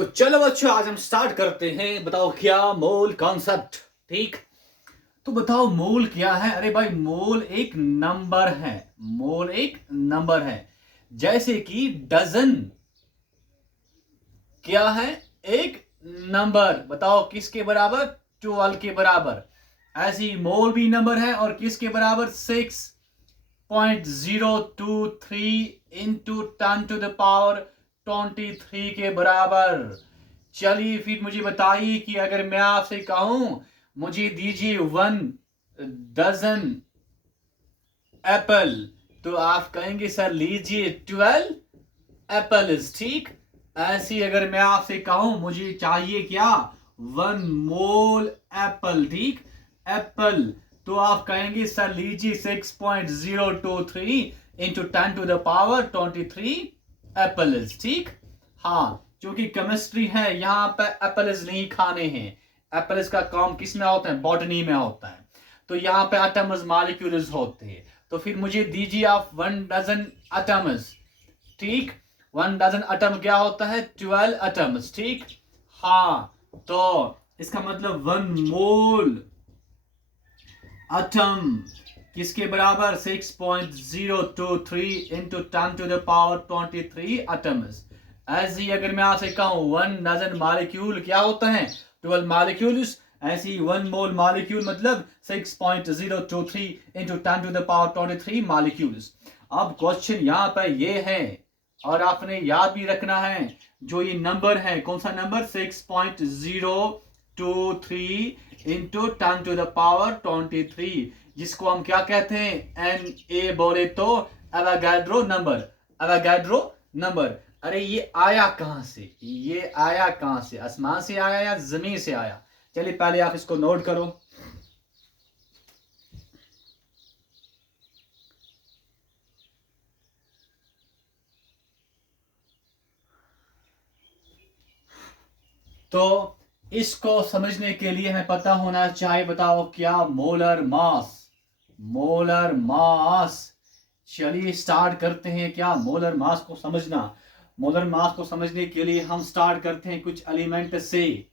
तो चलो बच्चों, आज हम स्टार्ट करते हैं। बताओ क्या मोल कॉन्सेप्ट। ठीक, तो बताओ मोल क्या है। अरे भाई, मोल एक नंबर है। मोल एक नंबर है। जैसे कि डजन क्या है, एक नंबर। बताओ किसके बराबर, 12 के बराबर। ऐसे ही मोल भी नंबर है और किसके बराबर, 6.023 इंटू 10⁻23 के बराबर। चलिए फिर मुझे बताइए कि अगर मैं आपसे कहूं मुझे दीजिए 1 डजन एप्पल, तो आप कहेंगे सर लीजिए 12 एप्पल्स। ठीक, ऐसी अगर मैं आपसे कहूं मुझे चाहिए क्या, 1 मोल एप्पल। ठीक, एप्पल, तो आप कहेंगे सर लीजिए 6.023 इंटू 10⁻23 एप्पल्स। ठीक, हाँ, क्योंकि केमिस्ट्री है, यहाँ पे एप्पल्स नहीं खाने हैं। एप्पल्स का काम किस में होता है, बॉटनी में होता है। तो यहाँ पे एटम्स मॉलिक्यूल्स होते हैं। तो फिर मुझे दीजिए आप 1 डजन एटम्स। ठीक, 1 डजन एटम क्या होता है, 12 एटम्स। ठीक, हाँ, तो इसका मतलब 1 मोल एटम किसके बराबर, 6.023 इंटू 10⁻23 एटम्स। ऐसे ही अगर मैं आपसे कहूं 1 डजन मॉलिक्यूल क्या होता है, 12 मॉलिक्यूल्स। ऐसे ही 1 मोल मॉलिक्यूल मतलब 6.023 इंटू 10⁻23 मॉलिक्यूल्स। अब क्वेश्चन यहाँ पर ये है और आपने याद भी रखना है, जो ये नंबर है, कौन सा नंबर, 6.023 इंटू 10⁻23, जिसको हम क्या कहते हैं, एन ए बोले तो एवोगाड्रो नंबर। Avogadro number. अरे ये आया कहां से, ये आया कहां से, आसमान से आया या जमीन से आया। चलिए पहले आप इसको नोट करो। तो इसको समझने के लिए हमें पता होना चाहिए, बताओ क्या, मोलर मास। Molar mass. चलिए स्टार्ट करते हैं क्या मोलर मास को समझना। मोलर मास को समझने के लिए हम स्टार्ट करते हैं कुछ एलिमेंट से।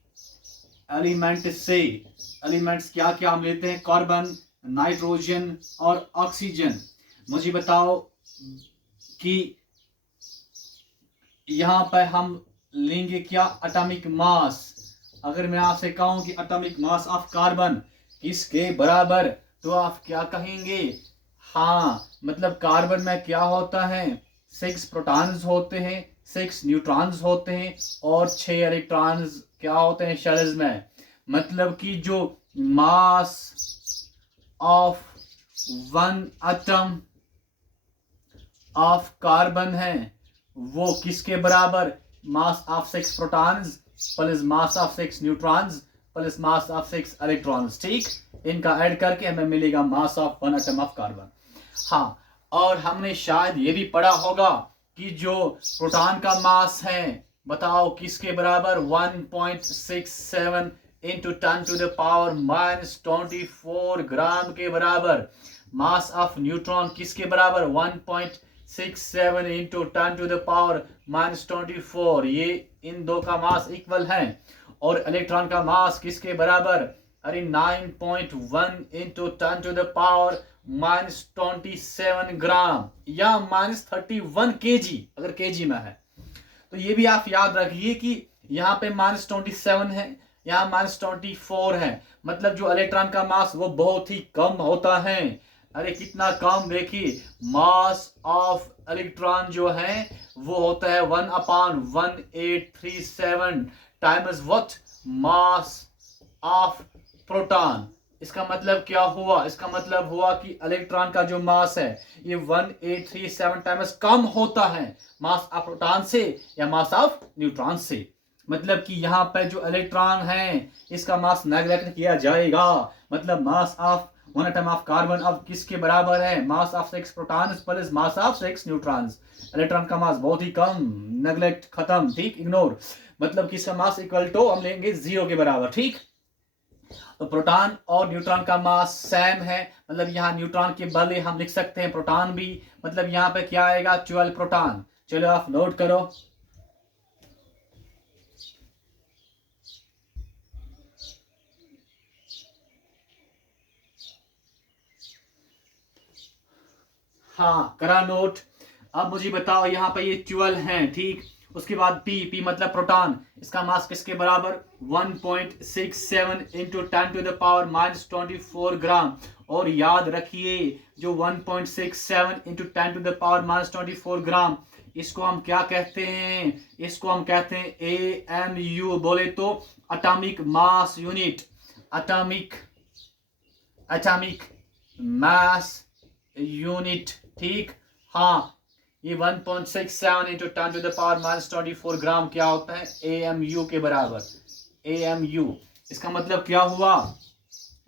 एलिमेंट्स क्या क्या हम लेते हैं, कार्बन, नाइट्रोजन और ऑक्सीजन। मुझे बताओ कि यहां पर हम लेंगे क्या, एटॉमिक मास। अगर मैं आपसे कहूं कि एटॉमिक मास ऑफ कार्बन किसके बराबर, तो आप क्या कहेंगे, हाँ, मतलब कार्बन में क्या होता है, 6 प्रोटॉन्स होते हैं, 6 न्यूट्रॉन्स होते हैं और 6 इलेक्ट्रॉन्स क्या होते हैं शेल्स में। मतलब कि जो mass of 1 atom of carbon है वो किसके बराबर, mass of 6 protons plus mass of 6 neutrons plus mass of 6 electrons. ठीक, इनका ऐड करके हमें मिलेगा mass of 1 atom of carbon. हाँ, और हमने शायद ये भी पढ़ा होगा कि जो प्रोटॉन का मास है, बताओ किसके बराबर, 1.67 इंटू 10⁻⁻24 ग्राम के बराबर। मास ऑफ न्यूट्रॉन किसके बराबर, 1.67 इंटू 10⁻⁻24। ये इन दो का मास इक्वल है। और इलेक्ट्रॉन का मास किसके बराबर, अरे 9.1 इंटू 10⁻⁻27 ग्राम या -31 kg, अगर केजी में है। तो ये भी आप याद रखिए कि यहाँ पे -27 है, यहाँ -24 है। मतलब जो इलेक्ट्रॉन का मास वो बहुत ही कम होता है। अरे कितना कम, देखिए, मास ऑफ इलेक्ट्रॉन जो है वो होता है 1/1837 times what, mass of proton. इसका मतलब क्या हुआ, इसका मतलब हुआ कि इलेक्ट्रॉन का जो मास है ये 1837 टाइम्स कम होता है मास ऑफ प्रोटॉन से या मास ऑफ न्यूट्रॉन से। मतलब कि यहाँ पर जो इलेक्ट्रॉन है इसका मास नेग्लेक्ट किया जाएगा। मतलब mass of 1 atom of carbon अब किसके बराबर है, mass of 6 protons plus mass of 6 neutrons. Electron का मास बहुत ही कम, नेग्लेक्ट, खत्म। ठीक, इग्नोर। मतलब कि इसका मास इक्वल टू हम लेंगे 0 के बराबर। ठीक, तो प्रोटॉन और न्यूट्रॉन का मास सेम है। मतलब यहाँ न्यूट्रॉन के बदले हम लिख सकते हैं प्रोटॉन भी। मतलब यहाँ पे क्या आएगा, 12 प्रोटॉन। चलो आप नोट करो। हाँ, करा नोट। अब मुझे बताओ, यहाँ पे ये 12 हैं, ठीक। उसके बाद पी मतलब प्रोटॉन, इसका मास किसके बराबर 1.67 इंटू 10⁻⁻24 ग्राम। और याद रखिए जो 1.67 इंटू 10⁻⁻24 ग्राम, इसको हम क्या कहते हैं, इसको हम कहते हैं AMU, बोले तो atomic mass unit, atomic mass unit, ठीक। हाँ, ये 1.67 इंटू 10⁻⁻24 ग्राम क्या होता है, AMU के बराबर, AMU। इसका मतलब क्या हुआ,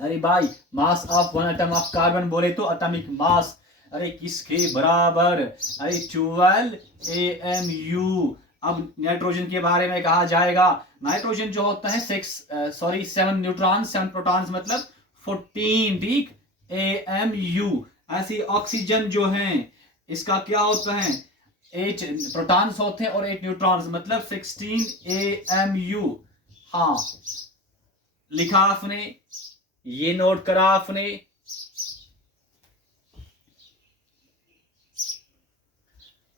अरे भाई mass of one atom of carbon बोले तो एटॉमिक मास, अरे किसके बराबर, अरे 12 AMU। अब नाइट्रोजन के बारे में कहा जाएगा, नाइट्रोजन जो होता है 7 न्यूट्रॉन 7 प्रोटॉन्स मतलब 14, ठीक, AMU। ऐसे ऑक्सीजन जो है इसका क्या होता है, 8 प्रोटॉन्स होते हैं और 8 न्यूट्रॉन्स मतलब 16 AMU। हाँ, लिखा आपने, ये नोट करा आपने।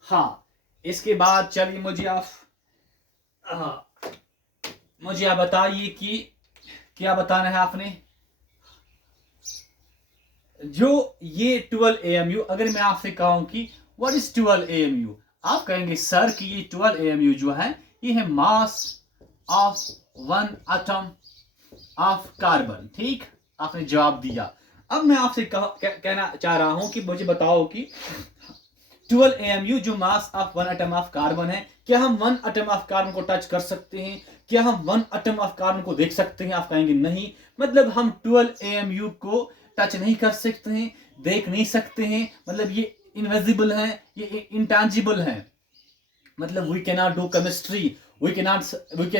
हाँ, इसके बाद चलिए मुझे आप बताइए कि क्या बताना है आपने। जो ये 12 AMU, अगर मैं आपसे कहूं कि व्हाट इज 12 AMU, आप कहेंगे सर कि ये 12 AMU जो है ये है mass of one atom of carbon, ठीक। आपने जवाब दिया। अब मैं आपसे कहना चाह रहा हूं कि मुझे बताओ कि 12 AMU जो mass of one atom of carbon है, क्या हम वन एटम ऑफ कार्बन को टच कर सकते हैं, क्या हम वन एटम ऑफ कार्बन को देख सकते हैं, आप कहेंगे नहीं, मतलब हम 12 AMU को टच नहीं कर सकते हैं, देख नहीं सकते हैं, मतलब ये इनविजिबल है, ये इंटेंजिबल है, मतलब we can not do chemistry, we can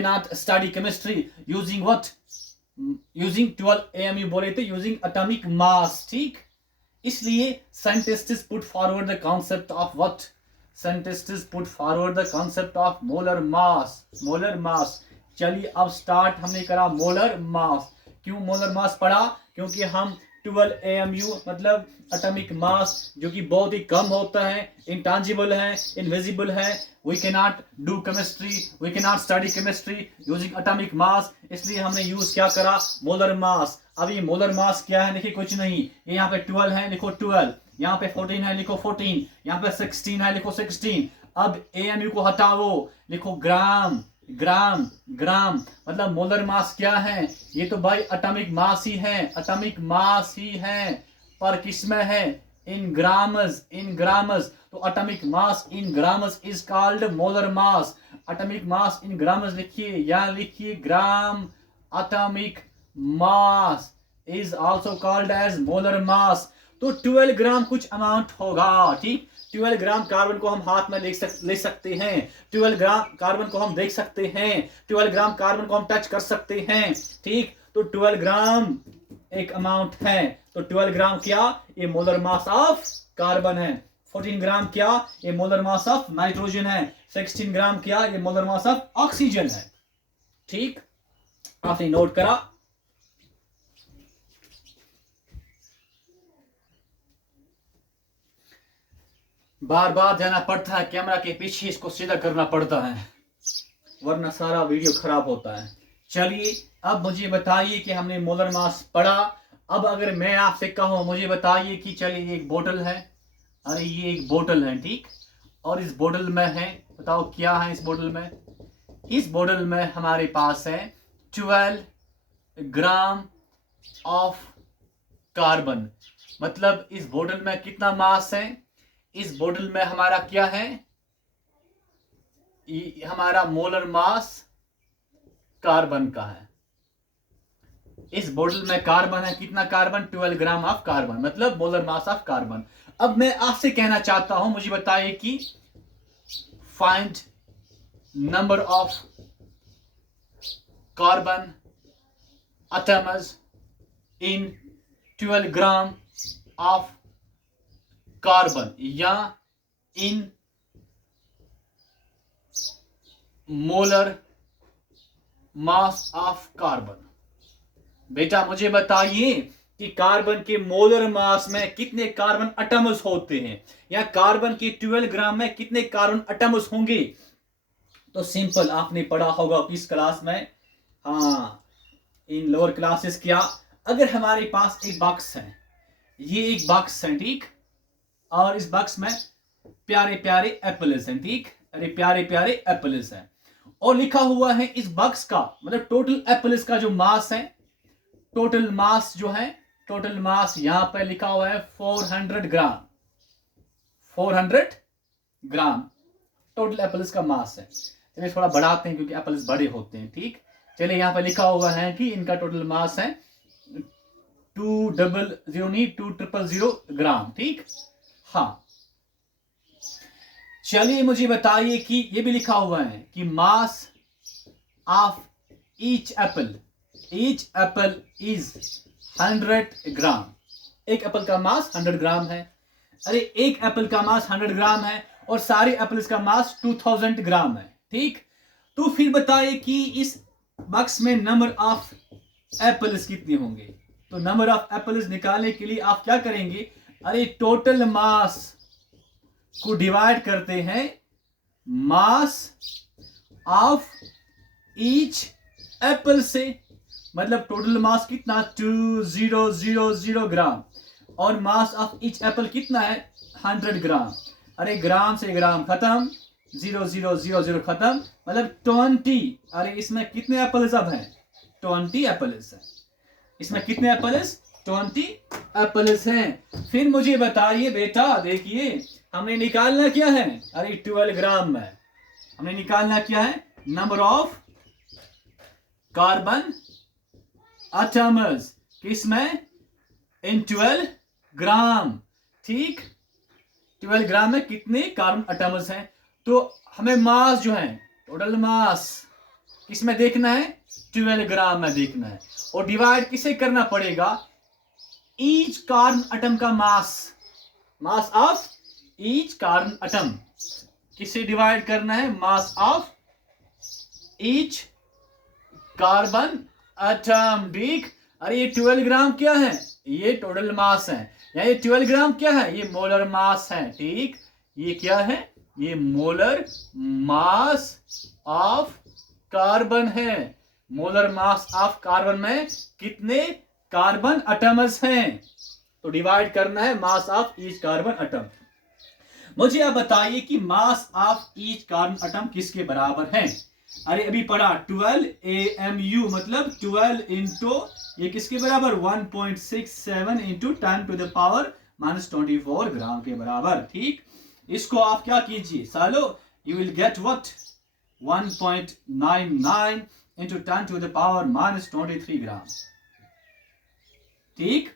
not study chemistry using what, using 12 AMU बोले तो यूजिंग एटॉमिक मास, ठीक। इसलिए scientists put forward the concept of what, scientists put forward the concept of molar mass. चलिए अब start हमने करा molar mass. क्यों molar mass पढ़ा, क्योंकि हम 12 AMU मतलब एटॉमिक मास जो कि बहुत ही कम होता है, इंटेंजिबल है, इनविजिबल है, we can not do chemistry, we can not study chemistry using atomic mass, इसलिए हमने यूज क्या करा, मोलर मास। अब ये मोलर मास क्या है, देखिए कुछ नहीं, ये यहाँ पे 12 है, लिखो 12, यहाँ पे 14 है, लिखो 14, यहाँ पे 16 है, लिखो 16। अब AMU को हटाओ, लिखो ग्राम, ग्राम मतलब मोलर मास क्या है, ये तो भाई एटॉमिक मास ही है, एटॉमिक मास ही है, पर किसमें है, इन ग्रामस। तो atomic mass in grams is called molar mass. Atomic mass in grams लिखिए, यहाँ लिखिए gram, atomic mass is also called as molar mass. तो 12 ग्राम कुछ अमाउंट होगा, ठीक। 12 ग्राम कार्बन को हम हाथ में ले सकते हैं, 12 ग्राम कार्बन को हम देख सकते हैं, 12 ग्राम कार्बन को हम टच कर सकते हैं, ठीक। तो 12 ग्राम एक अमाउंट है, तो 12 ग्राम क्या, ये मोलर मास ऑफ कार्बन है। 14 ग्राम क्या, ये मोलर मास ऑफ नाइट्रोजन है। 16 ग्राम क्या, ये मोलर मास ऑफ ऑक्सीजन है, ठीक। आपने नोट करा। बार बार जाना पड़ता है कैमरा के पीछे, इसको सीधा करना पड़ता है वरना सारा वीडियो खराब होता है। चलिए अब मुझे बताइए कि हमने मोलर मास पढ़ा। अब अगर मैं आपसे कहूं, मुझे बताइए कि चलिए एक बोतल है, अरे ये एक बोतल है, ठीक, और इस बोतल में है, बताओ क्या है इस बोतल में, इस बोतल में हमारे पास है 12 ग्राम ऑफ कार्बन, मतलब इस बोतल में कितना मास है, इस बोतल में हमारा क्या है, हमारा मोलर मास कार्बन का है, इस बोतल में कार्बन है, कितना कार्बन, 12 ग्राम ऑफ कार्बन, मतलब मोलर मास ऑफ कार्बन। अब मैं आपसे कहना चाहता हूं, मुझे बताइए कि find number of carbon atoms in 12 gram of carbon या in molar mass of carbon. बेटा मुझे बताइए कि कार्बन के मोलर मास में कितने कार्बन एटम्स होते हैं, या कार्बन के 12 ग्राम में कितने कार्बन एटम्स होंगे, तो सिंपल आपने पढ़ा होगा किस क्लास में, हाँ इन लोअर क्लासेस। क्या, अगर हमारे पास एक बॉक्स है, ये एक बॉक्स है ठीक, और इस बॉक्स में प्यारे प्यारे एप्पल्स हैं ठीक, अरे प्यारे प्यारे एप्पल्स हैं, और लिखा हुआ है इस बॉक्स का मतलब टोटल एप्पल्स का जो मास है, टोटल मास जो है, टोटल मास यहां पर लिखा हुआ है 400 ग्राम, 400 ग्राम टोटल एप्पल्स का मास है। चलिए थोड़ा बढ़ाते हैं क्योंकि एप्पल्स बड़े होते हैं ठीक। चलिए यहां पर लिखा हुआ है कि इनका टोटल मास है 200 ग्राम ठीक। हाँ चलिए मुझे बताइए कि ये भी लिखा हुआ है कि मास ऑफ ईच एप्पल इज 100 ग्राम। एक एप्पल का मास 100 ग्राम है। अरे एक एप्पल का मास 100 ग्राम है और सारे एप्पल्स का मास 2000 ग्राम है ठीक। तो फिर बताइए कि इस बॉक्स में नंबर ऑफ एप्पल्स कितने होंगे। तो नंबर ऑफ एप्पल्स निकालने के लिए आप क्या करेंगे, अरे टोटल मास को डिवाइड करते हैं मास ऑफ ईच एप्पल से, मतलब टोटल मास कितना 2000 ग्राम, और मास ऑफ ईच एप्पल कितना है 100 ग्राम। अरे ग्राम से ग्राम खत्म, 0000 खत्म, मतलब 20। अरे इसमें कितने एप्पल्स अब हैं 20 एप्पल्स हैं। इसमें कितने एप्पल्स 20 एप्पल्स हैं। फिर मुझे बताइए बेटा, देखिए हमने निकालना क्या है, अरे 12 ग्राम में हमने निकालना क्या है, नंबर ऑफ कार्बन एटम्स किसमें, इन 12 ग्राम ठीक। 12 ग्राम में कितने कार्बन एटम्स हैं। तो हमें मास जो है टोटल मास किसमें देखना है 12 ग्राम में देखना है, और डिवाइड किसे करना पड़ेगा, ईच कार्बन एटम का mass, mass of each carbon atom किसे डिवाइड करना है, mass of each carbon atom ठीक। अरे ये 12 ग्राम क्या है, ये टोटल मास है, या ये 12 ग्राम क्या है, ये मोलर मास है ठीक। ये क्या है, ये मोलर मास ऑफ कार्बन है। मोलर मास ऑफ कार्बन में कितने कार्बन एटम्स हैं, तो डिवाइड करना है mass of each carbon atom. मुझे आप बताइए कि मास ऑफ ईच कार्बन एटम किसके बराबर है। अरे अभी पढ़ा 12 AMU मतलब 12 इंटू ये किसके बराबर 1.67 into 10 to the power -24 gram के बराबर ठीक। इसको आप क्या कीजिए सालो, you will get what 1.99 into 10 to the power -23 gram ठीक।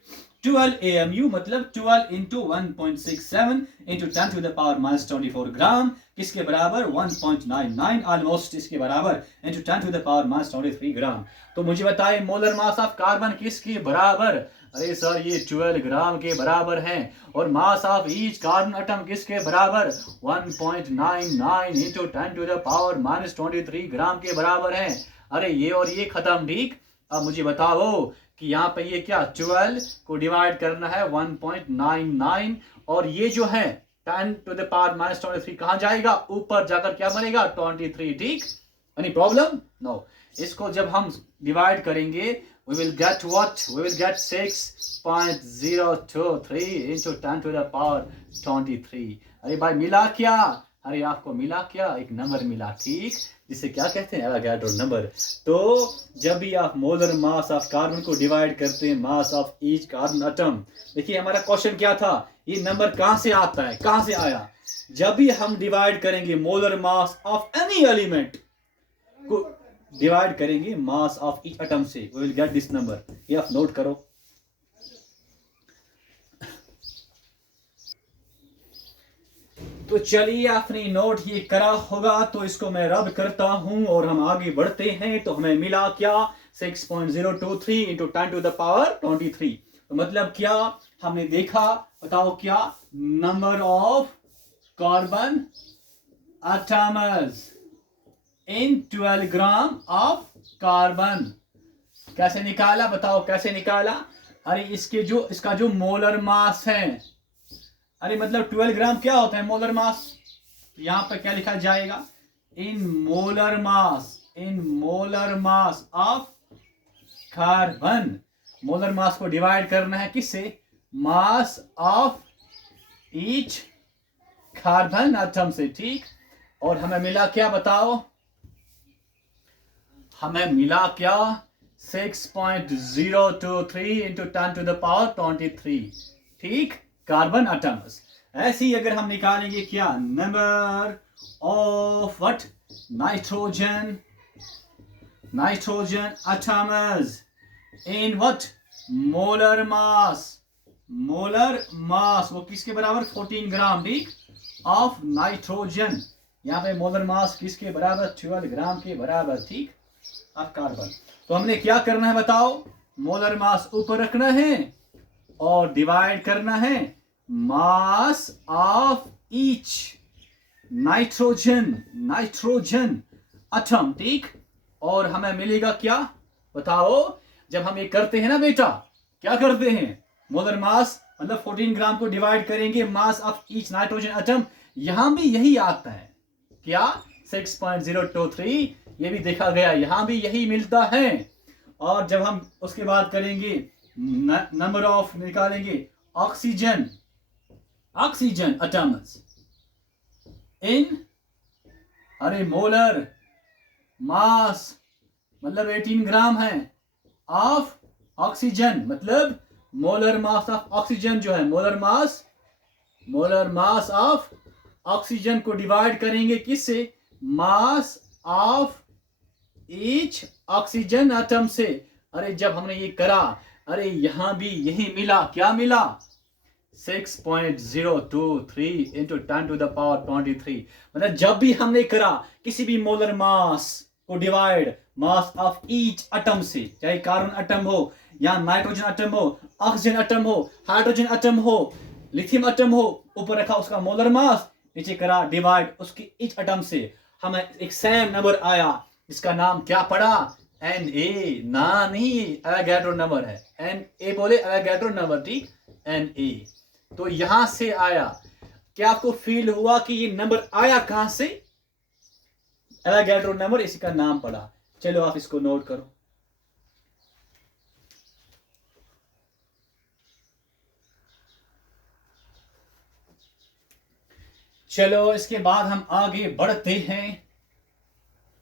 12 AMU मतलब 12 into 1.67 into 10 to the power -24 gram किसके बराबर 1.99 ऑलमोस्ट इसके बराबर into 10 to the power -23 gram. तो मुझे बताएं मोलर मास ऑफ कार्बन किसके बराबर, अरे सर ये 12 ग्राम के बराबर है, और मास ऑफ ईच कार्बन एटम किसके बराबर 1.99 इंटू 10 टू द पावर -23 ग्राम के बराबर है। अरे ये और ये खत्म ठीक। अब मुझे बताओ कि यहाँ पे ये क्या 12 को डिवाइड करना है 1.99, और ये जो है 10 टू द पावर -23 कहाँ जाएगा, ऊपर जाकर क्या बनेगा 23 ठीक। Any problem no. इसको जब हम डिवाइड करेंगे we will get what, we will get 6.023 into 10 to the power 23। अरे भाई मिला क्या, अरे आपको मिला क्या, एक नंबर मिला ठीक, जिसे क्या कहते हैं एवोगाड्रो नंबर। तो जब भी आप मोलर मास ऑफ कार्बन को डिवाइड करते हैं मास ऑफ ईच कार्बन एटम, देखिए हमारा क्वेश्चन क्या था, ये नंबर कहां से आता है, कहां से आया, जब भी हम डिवाइड करेंगे molar mass of any element को डिवाइड करेंगे मास ऑफ ईच एटम से, we will get this number. ये आप नोट करो। तो चलिए आपने नोट ये करा होगा, तो इसको मैं रब करता हूं और हम आगे बढ़ते हैं। तो हमें मिला क्या 6.023 इंटू 10 टू द पावर 23। तो मतलब क्या हमने देखा, बताओ क्या, number of carbon atoms in 12 gram of carbon. कैसे निकाला, बताओ कैसे निकाला। अरे इसका जो मोलर मास है, अरे मतलब 12 ग्राम क्या होता है मोलर मास, यहां पर क्या लिखा जाएगा, इन molar mass of carbon. Molar mass को डिवाइड करना है किससे, मास ऑफ ईच कार्बन एटम से, ठीक। और हमें मिला क्या बताओ, हमें मिला क्या, 6.023 इंटू 10⁻23, ठीक, कार्बन एटम्स। ऐसे ही अगर हम निकालेंगे क्या, number of what, nitrogen atoms in what, molar mass, वो किसके बराबर, 14 ग्राम, ठीक, ऑफ नाइट्रोजन। यहाँ पे मोलर मास किसके बराबर, 12 ग्राम के बराबर, ठीक, ऑफ कार्बन। तो हमने क्या करना है बताओ, मोलर मास ऊपर रखना है और डिवाइड करना है mass of each nitrogen atom, ठीक। और हमें मिलेगा क्या बताओ, जब हम ये करते हैं ना बेटा, क्या करते हैं, मोलर मास मतलब 14 ग्राम को डिवाइड करेंगे mass of each nitrogen atom, यहां भी यही आता है क्या, 6.023, ये भी देखा गया, यहां भी यही मिलता है। और जब हम उसके बाद करेंगे नंबर ऑफ निकालेंगे ऑक्सीजन एटम्स इन, अरे मोलर मास मतलब 18 ग्राम है ऑफ ऑक्सीजन, मतलब मोलर मास ऑफ ऑक्सीजन जो है, मोलर मास ऑफ ऑक्सीजन को डिवाइड करेंगे किससे, मास ऑफ ईच ऑक्सीजन एटम से। अरे जब हमने ये करा, अरे यहां भी यही मिला, क्या मिला, 6.023 इंटू 10⁻23। मतलब जब भी हमने करा किसी भी मोलर मास को divide mass of each atom से, चाहे कार्बन एटम हो या नाइट्रोजन एटम हो, ऑक्सीजन एटम हो, हाइड्रोजन एटम हो, लिथियम एटम हो, ऊपर रखा उसका मोलर मास, नीचे करा डिवाइड उसकी ईच एटम से, हमें एक सेम नंबर आया जिसका नाम क्या पड़ा, Na, ना नहीं एवोगैड्रो नंबर है, Na बोले एवोगैड्रो नंबर, ठीक, Na। तो यहां से आया, क्या आपको फील हुआ कि ये नंबर आया कहां से, एवोगैड्रो नंबर, इसी का नाम पड़ा। चलो आप इसको नोट करो। चलो इसके बाद हम आगे बढ़ते हैं।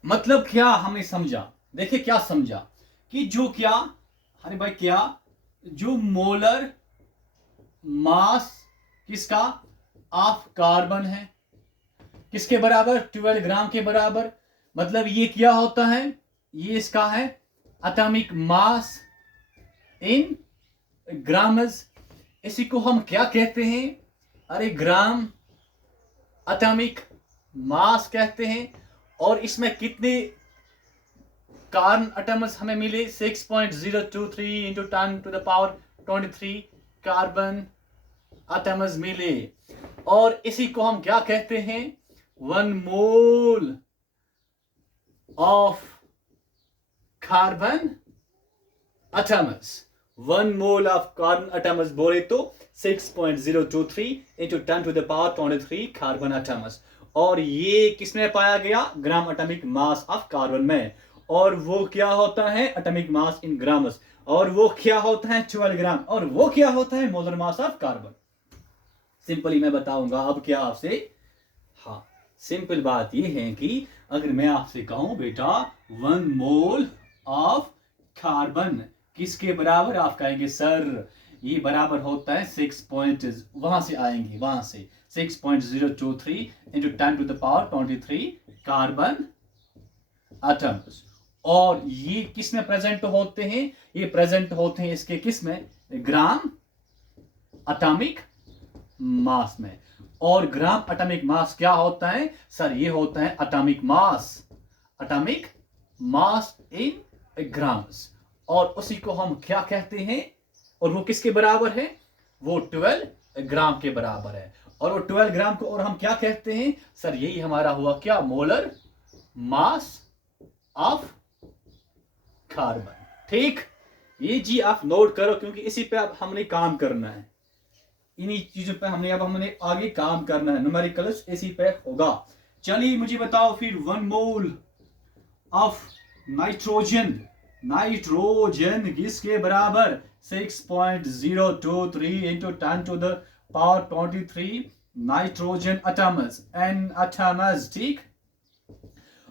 मतलब क्या हमने समझा, देखिए क्या समझा कि जो क्या, अरे भाई क्या, जो मोलर मास किसका ऑफ कार्बन है, किसके बराबर, 12 ग्राम के बराबर। मतलब ये क्या होता है, ये इसका है एटॉमिक मास इन ग्राम्स। इसी को हम क्या कहते हैं, अरे ग्राम एटॉमिक मास कहते हैं। और इसमें कितने कार्बन एटम्स हमें मिले, 6.023 इंटू 10⁻23 कार्बन एटम्स मिले। और इसी को हम क्या कहते हैं, 1 mole of carbon atoms. 1 mole of carbon atoms बोले तो 6.023 इंटू 10⁻23 कार्बन एटम्स। और ये किसमें पाया गया, ग्राम एटॉमिक मास ऑफ कार्बन में। और वो क्या होता है, एटॉमिक मास इन ग्राम्स। और वो क्या होता है, 12 ग्राम। और वो क्या होता है, molar mass of carbon. Simply मैं बताऊंगा अब क्या आपसे। हाँ, सिंपल बात ये है कि अगर मैं आपसे कहूं बेटा 1 मोल ऑफ कार्बन किसके बराबर, आप कहेंगे सर ये बराबर होता है 6 वहां से आएंगे, वहां से 6.023 इंटू 10⁻23 कार्बन एटम्स। और ये किस में प्रेजेंट होते हैं, ये प्रेजेंट होते हैं इसके किस में, ग्राम एटॉमिक मास में। और ग्राम एटॉमिक मास क्या होता है सर, ये होता है एटॉमिक मास इन ग्राम्स। और उसी को हम क्या कहते हैं, और वो किसके बराबर है, वो 12 ग्राम के बराबर है। और वो 12 ग्राम को और हम क्या कहते हैं सर, यही हमारा हुआ क्या, मोलर मास ऑफ कार्बन। ठीक, ये जी आप नोट करो, क्योंकि इसी पे अब हमने काम करना है, इन्हीं चीजों पे हमने आगे काम करना है, न्यूमेरिकल्स इसी पे होगा। चलिए मुझे बताओ फिर, 1 मोल ऑफ नाइट्रोजन, नाइट्रोजन किसके बराबर, 6.023 into 10⁻23 nitrogen atoms, N atoms, ठीक।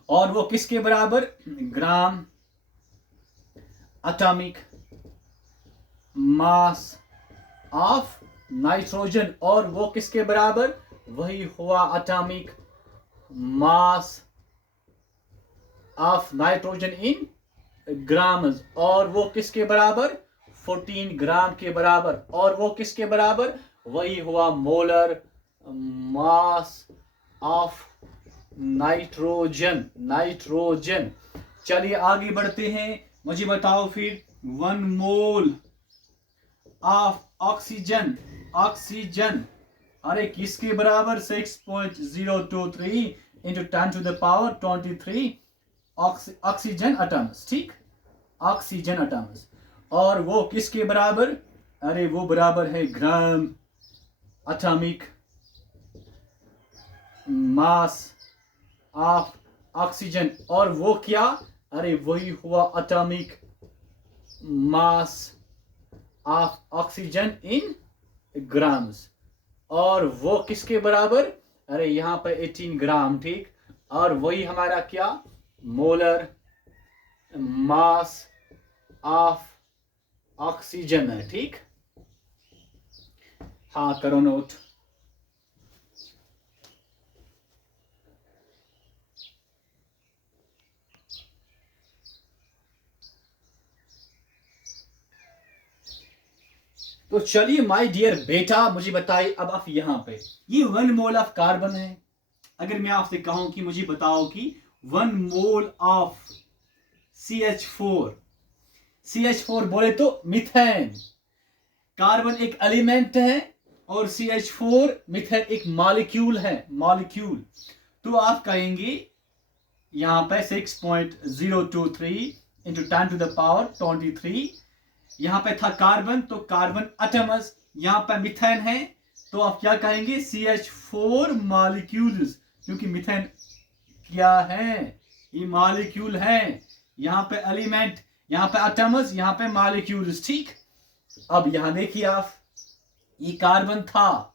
और वो किसके बराबर, gram atomic mass of nitrogen, और वो किसके बराबर, वही हुआ atomic mass of nitrogen in grams, और वो किसके बराबर, 14 ग्राम के बराबर, और वो किसके बराबर, वही हुआ molar mass of nitrogen, nitrogen. चलिए आगे बढ़ते हैं, मुझे बताओ फिर, 1 मोल ऑफ ऑक्सीजन, ऑक्सीजन, अरे किसके बराबर, 6.023 इंटू 10⁻23 ऑक्सीजन एटम्स, ठीक, ऑक्सीजन एटम्स, और वो किसके बराबर, अरे वो बराबर है ग्राम एटॉमिक मास ऑफ ऑक्सीजन, और वो क्या, अरे वही हुआ atomic mass of oxygen in grams, और वो किसके बराबर, अरे यहां पर 18 ग्राम, ठीक, और वही हमारा क्या, मोलर मास ऑफ ऑक्सीजन है, ठीक। हाँ करो नोट। तो चलिए माय डियर बेटा, मुझे बताइए अब आप यहां पे, ये 1 मोल ऑफ कार्बन है। अगर मैं आपसे कहूं कि मुझे बताओ कि 1 मोल ऑफ CH4, CH4 बोले तो मिथेन, कार्बन एक एलिमेंट है और CH4 मिथेन एक मॉलिक्यूल है, मॉलिक्यूल। तो आप कहेंगे यहां पे 6.023 इंटू 10⁻23, यहां पे था कार्बन, तो कार्बन एटम्स, यहां पे मिथेन है, तो आप क्या कहेंगे, CH4 मॉलिक्यूल्स, क्योंकि मिथेन क्या है, ये मॉलिक्यूल है, यहां पे एलिमेंट, यहां पे एटम्स, यहां पे मॉलिक्यूल्स, ठीक। अब यहां देखिए आप, ये कार्बन था,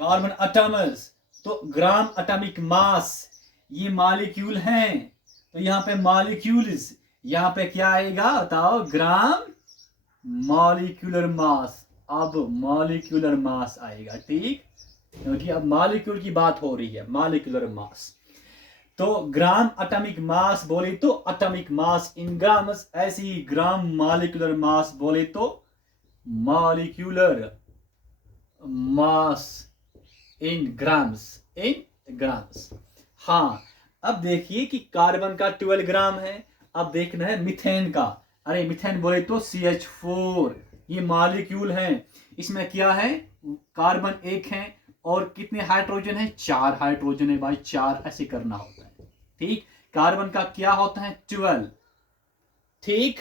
कार्बन एटम्स, तो ग्राम एटॉमिक मास, ये मॉलिक्यूल हैं, तो यहां पे मॉलिक्यूल्स, यहां पे क्या आएगा बताओ, ग्राम मॉलिक्यूलर मास, अब मॉलिक्यूलर मास आएगा, ठीक, क्योंकि अब मॉलिक्यूल की बात हो रही है, मॉलिक्यूलर मास। तो ग्राम एटॉमिक मास बोले तो एटॉमिक मास इन ग्राम्स, ऐसे ही ग्राम मॉलिक्यूलर मास बोले तो molecular mass in grams, in grams. हाँ, अब देखिए कि कार्बन का 12 ग्राम है, अब देखना है मिथेन का, अरे मिथेन बोले तो CH4, ये मॉलिक्यूल है, इसमें क्या है, कार्बन एक है और कितने हाइड्रोजन है, 4 हाइड्रोजन है भाई, 4 ऐसे करना होता है, ठीक। कार्बन का क्या होता है, 12, ठीक।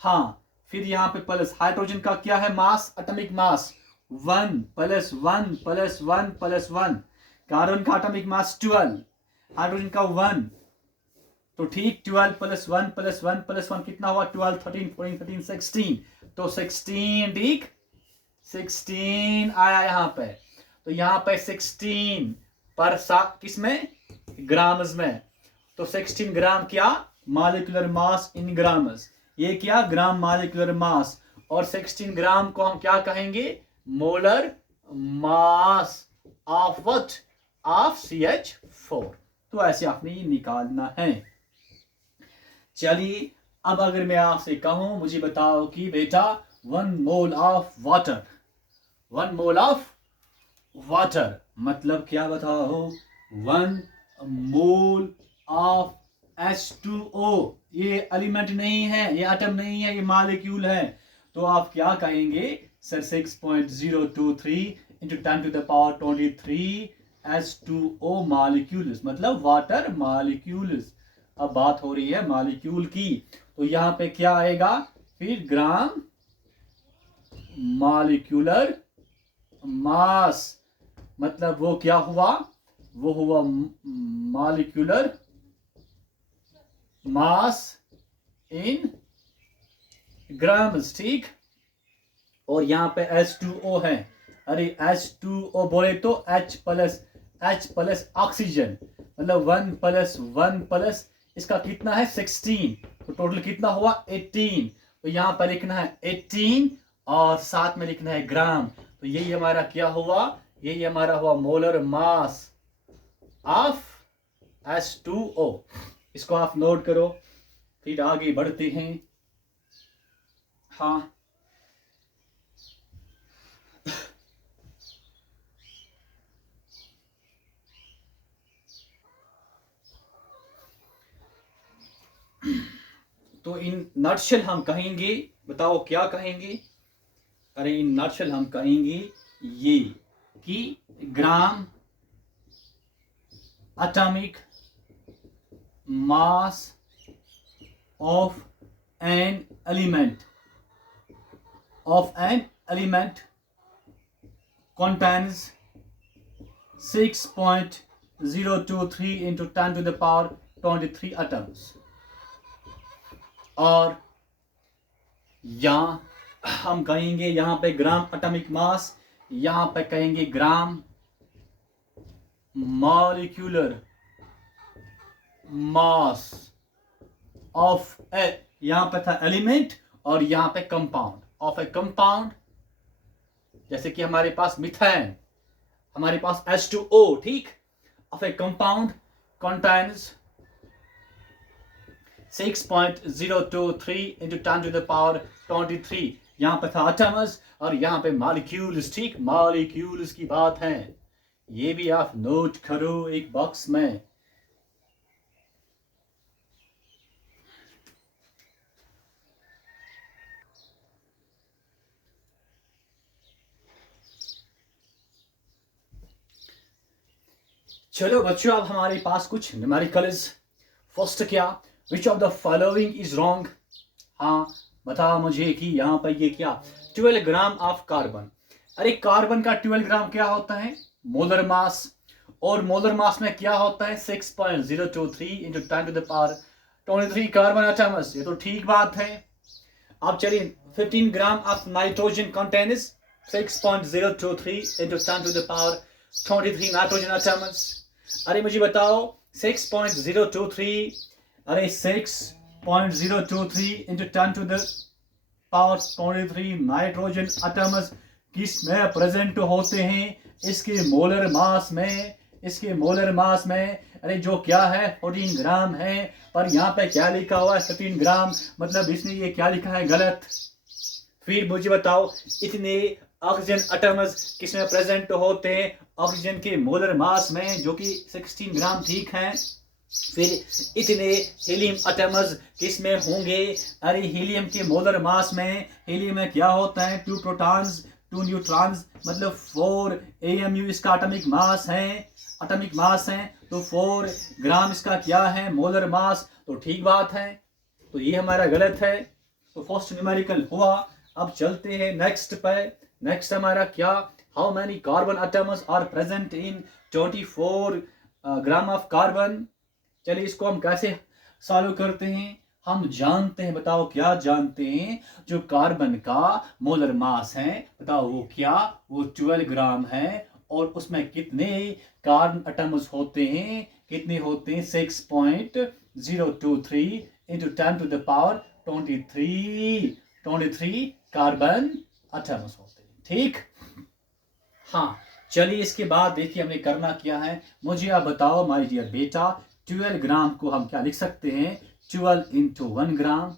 हाँ, फिर यहां पे प्लस हाइड्रोजन का क्या है, मास, एटॉमिक मास 1 + 1 + 1 + 1, कार्बन का एटॉमिक मास 12, हाइड्रोजन का 1, तो ठीक, 12 + 1 + 1 + 1 कितना हुआ, 12, 13, 14, 13, 16, तो 16, ठीक, 16 आया यहां पे, तो यहां पे 16 पर किसमें, ग्राम्स में, तो 16 ग्राम क्या, मॉलिक्यूलर मास इन ग्राम्स, ये क्या, ग्राम मॉलिक्यूलर मास, और 16 ग्राम को हम क्या कहेंगे, molar mass of what, of CH4। तो ऐसे आपने ये निकालना है। चलिए अब अगर मैं आपसे कहूं, मुझे बताओ कि बेटा 1 mole of water, 1 mole of water मतलब क्या बताओ, 1 मोल ऑफ H2O, ये एलिमेंट नहीं है, ये एटम नहीं है, ये मॉलिक्यूल है, तो आप क्या कहेंगे सर, 6.023 इंटू 10⁻23 H2O मॉलिक्यूल्स, मतलब वाटर मॉलिक्यूल्स। अब बात हो रही है मॉलिक्यूल की, तो यहाँ पे क्या आएगा, फिर ग्राम मॉलिक्यूलर मास, मतलब वो क्या हुआ, वो हुआ मॉलिक्यूलर मास इन ग्राम्स, ठीक। और यहां पे H2O है, अरे H2O बोले तो H प्लस ऑक्सीजन, मतलब 1+1+ इसका कितना है 16, तो टोटल कितना हुआ 18। तो यहां पर लिखना है 18 और साथ में लिखना है ग्राम। तो यही हमारा क्या हुआ, यही हमारा हुआ मोलर मास ऑफ H2O। इसको आप नोट करो, फिर आगे बढ़ते हैं। हाँ, तो इन नटशेल हम कहेंगे, बताओ क्या कहेंगे, अरे इन नटशेल हम कहेंगे ये कि ग्राम atomic mass of an element contains 6.023 into 10 to the power 23 atoms। और यहां हम कहेंगे, यहां पे ग्राम एटॉमिक मास, यहां पे कहेंगे ग्राम मॉलिक्यूलर मास ऑफ ए, यहां पे था एलिमेंट और यहां पे कंपाउंड, ऑफ ए कंपाउंड, जैसे कि हमारे पास मिथेन, हमारे पास H2O, ठीक। Of A compound contains 6.023 into 10 to the power 23। यहां पे था एटम्स और यहां पे मॉलिक्यूल्स, ठीक। मॉलिक्यूल्स की बात है, ये भी आप नोट करो एक बॉक्स में। चलो बच्चों, अब हमारे पास कुछ न्यूमेरिकल्स। फर्स्ट क्या, which of the following is wrong. हाँ, बताओ मुझे कि यहाँ पर ये क्या, 12 ग्राम ऑफ कार्बन। अरे कार्बन का 12 ग्राम क्या होता है, मोलर मास, और मोलर मास में क्या होता है 6.023 into 10 to the power 23 carbon atoms. ये तो ठीक बात है। अब चलिए 15 gram of nitrogen contains 6.023 into 10 to the power 23 nitrogen atoms. अरे मुझे बताओ 6.023, अरे 6.023 into 10 to the power 23 nitrogen atoms किस में प्रेजेंट होते हैं, इसके मोलर मास में, इसके मोलर मास में। अरे जो क्या है 14 ग्राम है, पर यहाँ पे क्या लिखा हुआ है 15 ग्राम, मतलब इसने ये क्या लिखा है गलत। फिर मुझे बताओ इतने ऑक्सीजन एटम्स किस में प्रेजेंट होते हैं, ऑक्सीजन के मोलर मास में, जो कि 16 ग्राम, ठीक है। फिर इतने हीलियम एटम्स किस में होंगे, अरे हीलियम के मोलर मास में, हीलियम में क्या होता है 2 प्रोटॉन्स 2 न्यूट्रॉन्स, मतलब 4 AMU इसका एटॉमिक मास है, तो 4 ग्राम इसका क्या है मोलर मास, तो ठीक बात है। तो ये हमारा गलत है, तो फर्स्ट न्यूमेरिकल हुआ। अब चलते हैं नेक्स्ट पे। नेक्स्ट हमारा क्या, how many carbon atoms are present in 24 gram of carbon. चलिए इसको हम कैसे सॉल्व करते हैं, हम जानते हैं, बताओ क्या जानते हैं, जो कार्बन का मोलर मास है, बताओ वो क्या, वो 12 ग्राम है, और उसमें कितने कार्बन एटम्स होते हैं, कितने होते हैं 6.023 into 10 to the power 23 carbon atoms होते हैं, ठीक। हाँ, चलिए इसके बाद देखिए हमने करना क्या है, मुझे आप बताओ माय डियर बेटा, 12 ग्राम को हम क्या लिख सकते हैं 12 इंटू 1 ग्राम।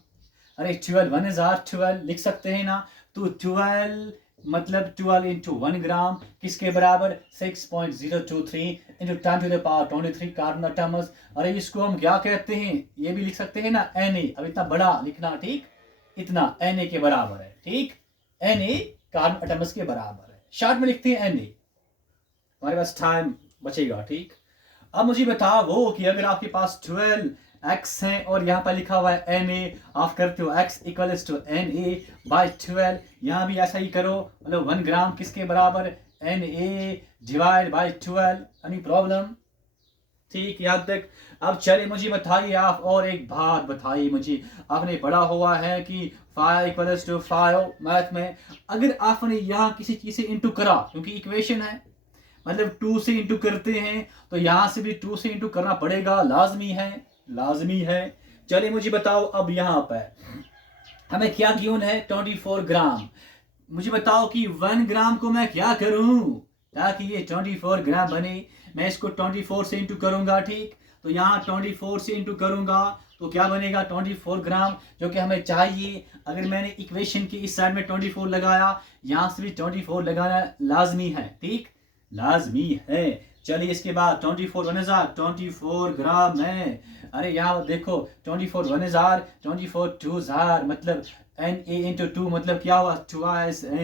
अरे 12 1 इज 12 लिख सकते हैं ना, तो 12 मतलब 12 इंटू 1 ग्राम किसके बराबर 6.023 into 10 to the power 23 carbon atoms. अरे इसको हम क्या कहते हैं, ये भी लिख सकते हैं ना Na। अब इतना बड़ा लिखना, ठीक, इतना Na के बराबर है, ठीक, Na कार्बन एटम्स के बराबर है, शॉर्ट में लिखते हैं Na, हमारे पास टाइम बचेगा, ठीक। अब मुझे बताओ वो कि अगर आपके पास 12 x है और यहाँ पर लिखा हुआ है Na, आप करते हो x इक्वल्स टू Na/12, यहाँ भी ऐसा ही करो, मतलब 1 ग्राम किसके बराबर, Na/12, एनी प्रॉब्लम, ठीक यहाँ तक। अब चले मुझे बताइए आप और एक बात बताइए मुझे, आपने पढ़ा हुआ है कि 5 इक्वल्स टू 5 मैथ में, अगर आपने यहाँ किसी चीज से इंटू करा, क्योंकि इक्वेशन है मतलब 2 से इंटू करते हैं तो यहाँ से भी 2 से इंटू करना पड़ेगा, लाजमी है, लाजमी है। चलिए मुझे बताओ, अब यहाँ पर हमें क्या गिवन है, 24 ग्राम। मुझे बताओ कि 1 ग्राम को मैं क्या करूं ताकि ये 24 ग्राम बने। मैं इसको 24 से इंटू करूंगा, ठीक, तो यहाँ 24 से इंटू करूंगा तो क्या बनेगा, 24 ग्राम, जो कि हमें चाहिए। अगर मैंने इक्वेशन की इस साइड में 24 लगाया, यहाँ से भी 24 लगाना लाजमी है, ठीक, लाजमी है। चलिए इसके बाद 24 1000, 24 ग्राम है। अरे यहाँ देखो 24 1000, 24 2000, मतलब Na इंटू 2 मतलब क्या हुआ, ट्वाइस Na,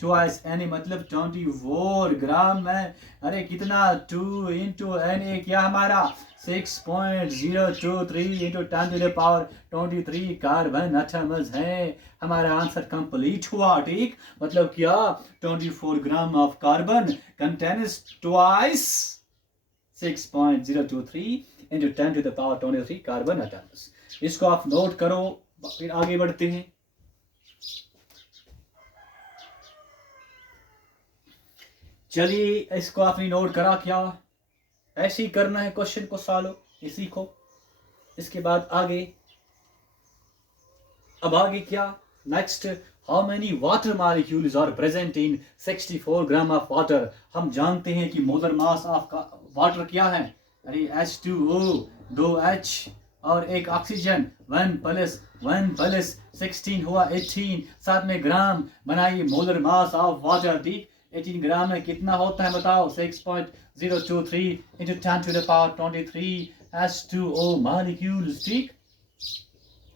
ट्वाइस Na मतलब 24 ग्राम है। अरे कितना, 2 इंटू Na क्या हमारा 6.023 इंटू 10⁻23 कार्बन एटम्स है। हमारा आंसर कंप्लीट हुआ, ठीक, मतलब क्या, 24 gram of carbon contains twice 6.023 into 10⁻23 carbon atoms. इसको आप नोट करो, फिर आगे बढ़ते हैं। चलिए इसको आपने नोट करा क्या, ऐसे ही करना है क्वेश्चन को सॉल्व, ये सीखो। इसके बाद आगे, अब आगे क्या, next, how many water molecules are present in 64 gram of water. हम जानते हैं कि मोलर मास ऑफ वाटर क्या है, अरे H2O, 2H और एक ऑक्सीजन, 1 प्लस 16 हुआ 18, साथ में ग्राम बनाइए मोलर मास ऑफ वाटर, ठीक, 18 ग्राम में कितना होता है बताओ, 6.023 इंटू 10⁻23 H2O मॉलिक्यूल्स, ठीक।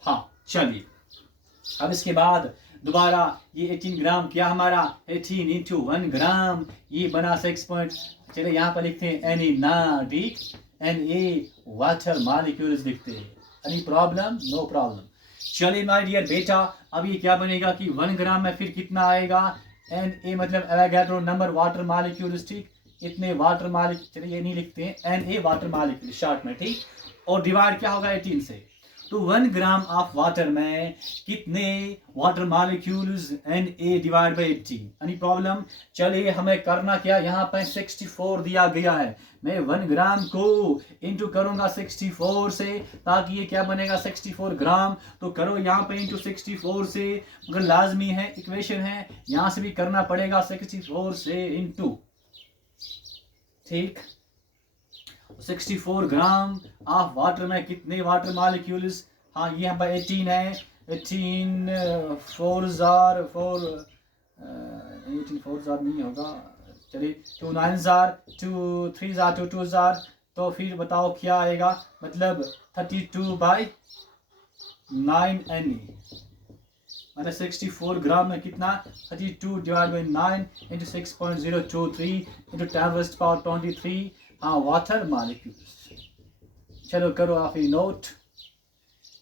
हाँ चलिए, अब इसके बाद दोबारा ये 18 ग्राम क्या हमारा, 18 इंटू 1 ग्राम, ये बना 6 चलिए यहाँ पर लिखते हैं Na ना, ठीक, Na वाटर मॉलिक्यूल्स लिखते हैं, एनी प्रॉब्लम, नो प्रॉब्लम। चलिए माय डियर बेटा, अब ये क्या बनेगा कि 1 ग्राम में फिर कितना आएगा, Na मतलब एवोगैड्रो नंबर वाटर मॉलिक्यूल्स, ठीक, इतने वाटर मॉलिक्यूल, चलिए ये नहीं लिखते हैं, Na वाटर मॉलिक्यूल शॉर्ट में, ठीक, और डिवाइड क्या होगा 18 से, तो 1 ग्राम ऑफ वाटर में कितने water molecules, Na divide by 18, any problem. चलिए हमें करना क्या, यहाँ पर 64 दिया गया है, मैं 1 ग्राम को इंटू करूंगा 64 से, ताकि ये क्या बनेगा 64 ग्राम, तो करो यहाँ पे इंटू 64 से, मगर लाजमी है, इक्वेशन है, यहाँ से भी करना पड़ेगा 64 से इंटू, ठीक, 64 ग्राम ऑफ वाटर में कितने वाटर मॉलिक्यूल्स, हाँ ये यहाँ पर 18 है, 18 4 नहीं होगा, चलिए 2 9 2 3 2 2 तो फिर बताओ क्या आएगा, मतलब 32/9 Na, मतलब 64 ग्राम में कितना, 32 डिवाइड बाई 9 इंटू 6.023 इंटू 10⁻23, हाँ वाटर मॉलिक्यूल्स। चलो करो आप ये नोट,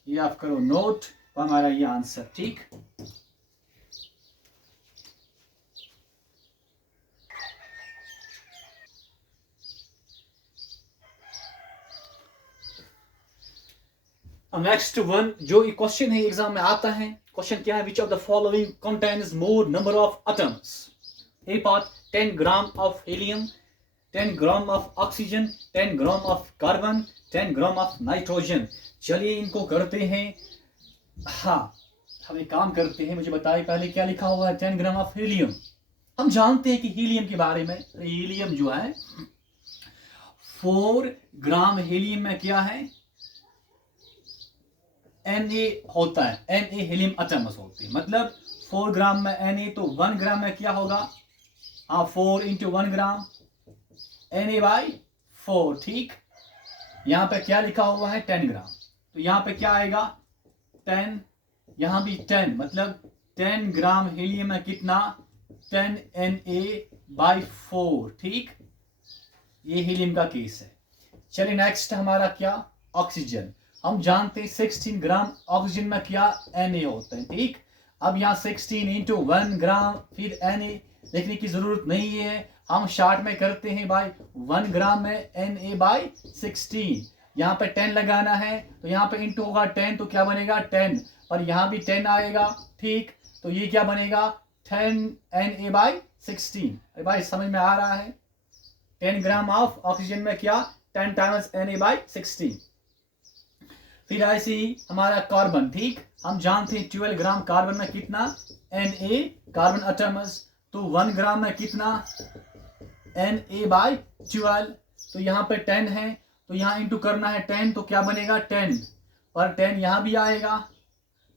ये आप करो नोट, हमारा ये आंसर, ठीक। नेक्स्ट वन जो क्वेश्चन है एग्जाम में आता है, क्वेश्चन क्या है, which of the following contains more number of atoms. A part 10 gram of helium, 10 gram of oxygen, 10 gram of carbon, 10 gram of nitrogen. चलिए इनको करते हैं, हाँ हम एक काम करते हैं, मुझे बताइए पहले क्या लिखा हुआ है, 10 ग्राम ऑफ हीलियम। हम जानते हैं कि हीलियम के बारे में, हीलियम जो है 4 ग्राम हीलियम में क्या है, Na होता है, Na हीलियम एटम्स होते हैं, मतलब 4 ग्राम में Na, तो 1 ग्राम में क्या होगा, हाँ 4 इंटू 1 ग्राम Na/4, ठीक। यहाँ पे क्या लिखा हुआ है 10 ग्राम, तो यहाँ पे क्या आएगा 10, यहाँ भी 10, मतलब 10 ग्राम हीलियम में कितना 10 Na/4, ठीक, ये हीलियम का केस है। चलिए नेक्स्ट हमारा क्या, ऑक्सीजन। हम जानते हैं 16 ग्राम ऑक्सीजन में क्या Na होता है, ठीक। अब यहाँ 16 इंटू 1 ग्राम फिर Na लिखने की जरूरत नहीं है, हम शॉर्ट में करते हैं भाई 1 ग्राम में Na बाई 16। यहाँ पे 10 लगाना है तो यहाँ पे इंटू होगा 10 तो क्या बनेगा 10, और यहाँ भी 10 आएगा, ठीक। तो ये क्या बनेगा 10 Na बाई 16। अरे भाई समझ में आ रहा है, 10 ग्राम ऑफ ऑक्सीजन में क्या 10 टाइम्स Na बाई 16। फिर ऐसे ही हमारा कार्बन, ठीक। हम जानते हैं 12 ग्राम कार्बन में कितना Na कार्बन एटम्स, तो 1 ग्राम में कितना Na बाई 12। तो यहाँ पे 10 है तो यहाँ इंटू करना है 10 तो क्या बनेगा 10, और 10 यहाँ भी आएगा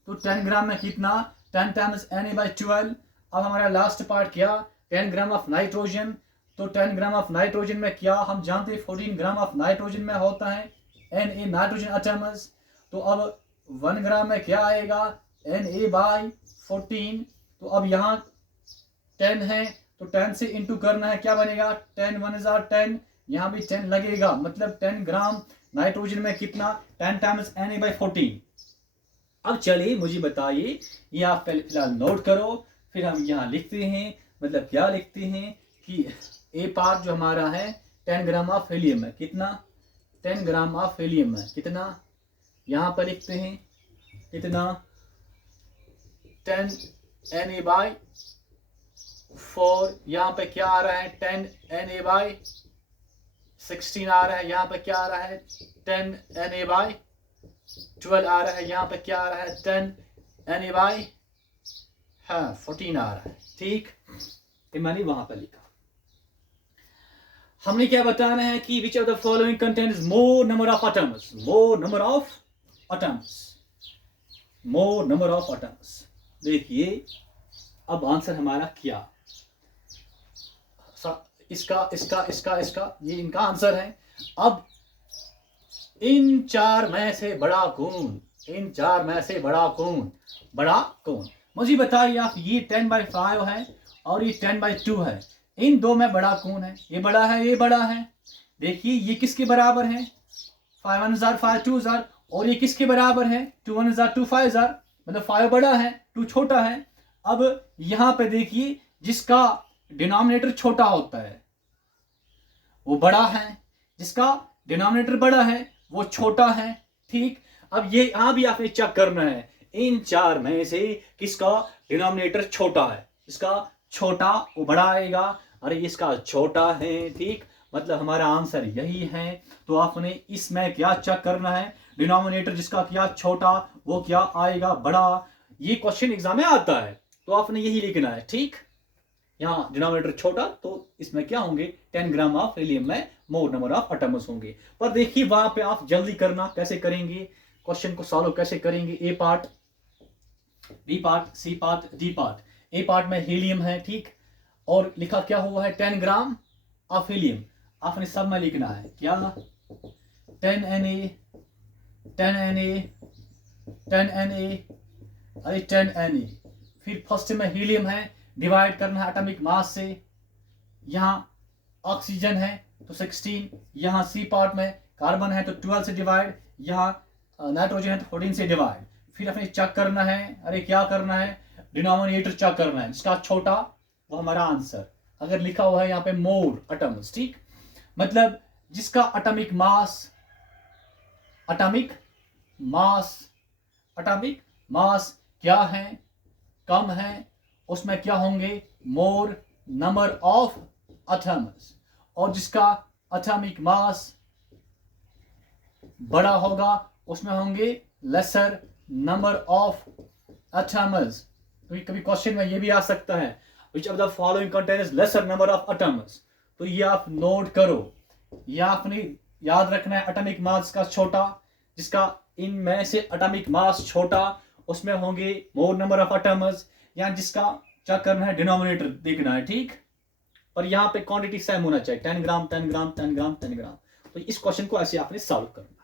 तो 10 ग्राम में कितना 10 टाइम्स Na बाई 12। अब हमारा लास्ट पार्ट क्या 10 ग्राम ऑफ नाइट्रोजन, तो 10 ग्राम ऑफ नाइट्रोजन में क्या हम जानते हैं 14 ग्राम ऑफ नाइट्रोजन में होता है Na नाइट्रोजन एटम्स। तो अब 1 ग्राम में क्या आएगा Na बाई 14। तो अब यहाँ 10 है तो 10 से इंटू करना है, क्या बनेगा 10 1 = 10, यहाँ भी 10 लगेगा, मतलब 10 ग्राम नाइट्रोजन में कितना 10 टाइम्स Na बाई 14। अब चलिए मुझे बताइए, ये आप फिलहाल नोट करो, फिर हम यहाँ लिखते हैं, मतलब क्या लिखते हैं कि ए पार्ट जो हमारा है 10 ग्राम ऑफ हीलियम है, कितना 10 ग्राम ऑफ हीलियम है, कितना यहाँ पर लिखते हैं कितना 10 Na बाई 4। यहाँ पे क्या आ रहा है 10 Na बाई 16 आ रहा है, यहाँ पे क्या आ रहा है 10 Na बाई 12 आ रहा है, यहाँ पे क्या आ रहा है 10 Na बाई 14 आ रहा है, ठीक। ये मैंने वहां पर लिखा। हमने क्या बताना है कि which of the following contains more number of atoms, more number of atoms, more number of atoms. देखिए अब आंसर हमारा क्या, इसका इसका इसका इसका ये इनका आंसर है। अब इन चार में से बड़ा कौन, इन चार में से बड़ा कौन, बड़ा कौन, मुझे बताइए आप। ये 10/5 है और ये 10/2 है, इन दो में बड़ा कौन है, ये बड़ा है ये बड़ा है। देखिए ये किसके बराबर है 5 1 = 5 2 = और ये किसके बराबर है 2 1 = 2 5 = मतलब 5 बड़ा है 2 छोटा है। अब यहाँ पे देखिए जिसका डिनोमिनेटर छोटा होता है वो बड़ा है, जिसका डिनोमिनेटर बड़ा है वो छोटा है, ठीक। अब ये यहाँ भी आपने चेक करना है इन चार में से किसका डिनोमिनेटर छोटा है, इसका छोटा वो बड़ा आएगा, अरे इसका छोटा है, ठीक। मतलब हमारा आंसर यही है। तो आपने इसमें क्या चेक करना है, डिनोमिनेटर जिसका क्या छोटा वो क्या आएगा बड़ा। ये क्वेश्चन एग्जाम में आता है तो आपने यही लिखना है, ठीक। यहाँ डिनोमिनेटर छोटा तो इसमें क्या होंगे 10 ग्राम ऑफ हीलियम में मोर नंबर ऑफ एटम्स होंगे। पर देखिए वहां पे आप जल्दी करना, कैसे करेंगे क्वेश्चन को सॉल्व कैसे करेंगे। A part, B part, C part, D part. A part में हीलियम है, ठीक, और लिखा क्या हुआ है 10 ग्राम ऑफ हीलियम। आपने सब में लिखना है क्या 10 Na 10 Na 10 Na, अरे 10 Na। फिर फर्स्ट में हीलियम है, डिवाइड करना है एटॉमिक मास से, यहाँ ऑक्सीजन है तो 16, यहाँ सी पार्ट में कार्बन है तो 12 से डिवाइड, यहाँ नाइट्रोजन है तो 14 से डिवाइड। फिर अपने चेक करना है, अरे क्या करना है डिनोमिनेटर चेक करना है, जिसका छोटा वो हमारा आंसर। अगर लिखा हुआ है यहाँ पे मोर एटम्स, ठीक, मतलब जिसका एटॉमिक मास, एटॉमिक मास, एटॉमिक मास क्या है कम है, उसमें क्या होंगे मोर नंबर ऑफ एटम्स, और जिसका एटॉमिक मास बड़ा होगा उसमें होंगे लेसर नंबर ऑफ एटम्स। कभी कभी क्वेश्चन में ये भी आ सकता है which of the following contains laser number of atoms, तो ये आप नोट करो। ये आपने याद रखना है एटॉमिक मास का छोटा, जिसका इनमें से एटॉमिक मास छोटा उसमें होंगे मोर नंबर ऑफ एटम्स, या जिसका चेक करना है डिनोमिनेटर देखना है, ठीक। पर यहाँ पे क्वांटिटी सेम होना चाहिए 10 ग्राम 10 ग्राम 10 ग्राम 10 ग्राम। तो इस क्वेश्चन को ऐसे आपने सॉल्व करना।